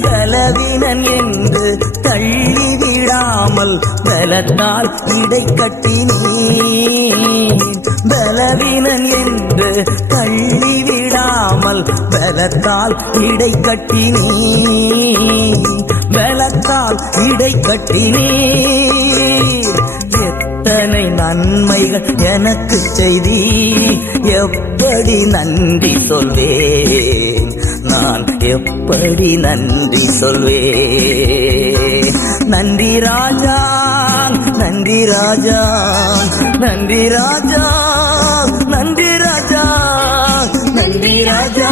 பலவீனன் என்று தள்ளி விடாமல் பலத்தால் இடை கட்டினீர். பலவீனன் என்று தள்ளி விடாமல் பலத்தால் இடை கட்டினீர். பலத்தால் இடை கட்டினீர். எத்தனை நன்மைகள் எனக்கு செய்தி எப்படி நன்றி சொல்வே எப்படி நன்றி சொல்வே? நன்றி ராஜா நன்றி ராஜா நன்றி ராஜா நன்றி ராஜா நன்றி ராஜா.